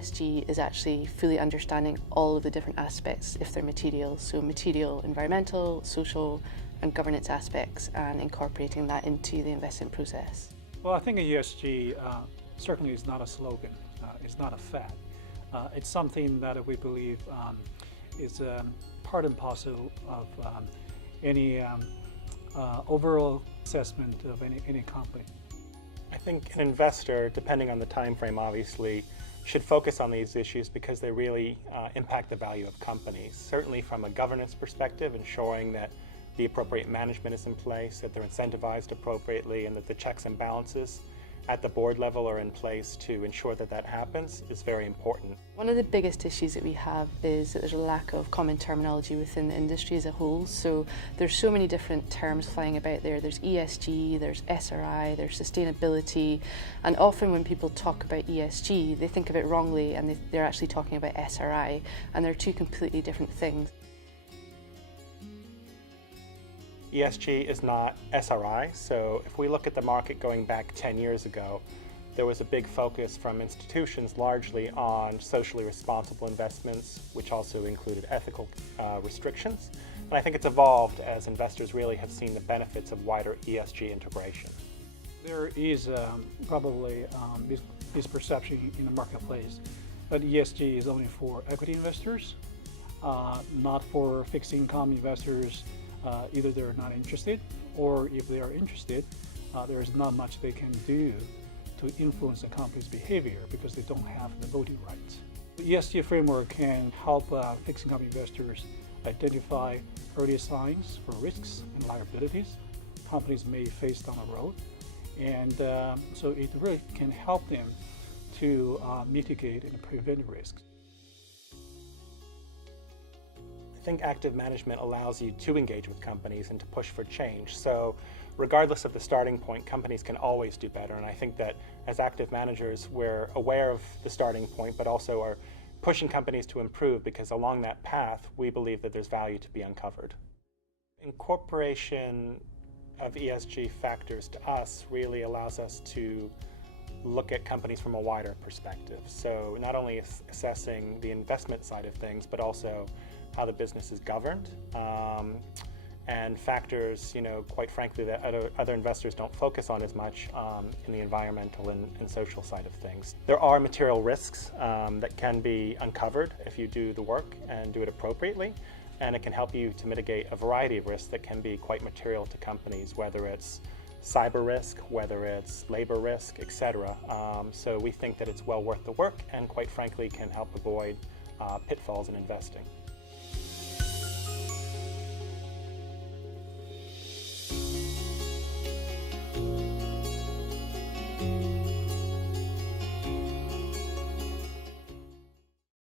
ESG is actually fully understanding all of the different aspects if they're materials, so material, environmental, social and governance aspects, and incorporating that into the investment process. Well, I think ESG certainly is not a slogan, it's not a fad. It's something that we believe is part and parcel of any overall assessment of any company. I think an investor, depending on the time frame, obviously, should focus on these issues because they really impact the value of companies. Certainly from a governance perspective, ensuring that the appropriate management is in place, that they're incentivized appropriately, and that the checks and balances at the board level are in place to ensure that that happens is very important. One of the biggest issues that we have is that there's a lack of common terminology within the industry as a whole. So there's so many different terms flying about there. There's ESG, there's SRI, there's sustainability, and often when people talk about ESG, they think of it wrongly and they're actually talking about SRI, and they're two completely different things. ESG is not SRI, so if we look at the market going back 10 years ago, there was a big focus from institutions largely on socially responsible investments, which also included ethical restrictions. And I think it's evolved as investors really have seen the benefits of wider ESG integration. There is probably this perception in the marketplace that ESG is only for equity investors, not for fixed income investors. Either they're not interested, or if they are interested, there is not much they can do to influence the company's behavior because they don't have the voting rights. The ESG framework can help fixed income investors identify early signs for risks and liabilities companies may face down the road, and so it really can help them to mitigate and prevent risks. I think active management allows you to engage with companies and to push for change. So regardless of the starting point, companies can always do better. And I think that as active managers, we're aware of the starting point, but also are pushing companies to improve because along that path, we believe that there's value to be uncovered. Incorporation of ESG factors to us really allows us to look at companies from a wider perspective. So not only assessing the investment side of things, but also how the business is governed, and factors, quite frankly, that other investors don't focus on as much in the environmental and social side of things. There are material risks that can be uncovered if you do the work and do it appropriately, and it can help you to mitigate a variety of risks that can be quite material to companies, whether it's cyber risk, whether it's labor risk, etc. So we think that it's well worth the work and quite frankly can help avoid pitfalls in investing.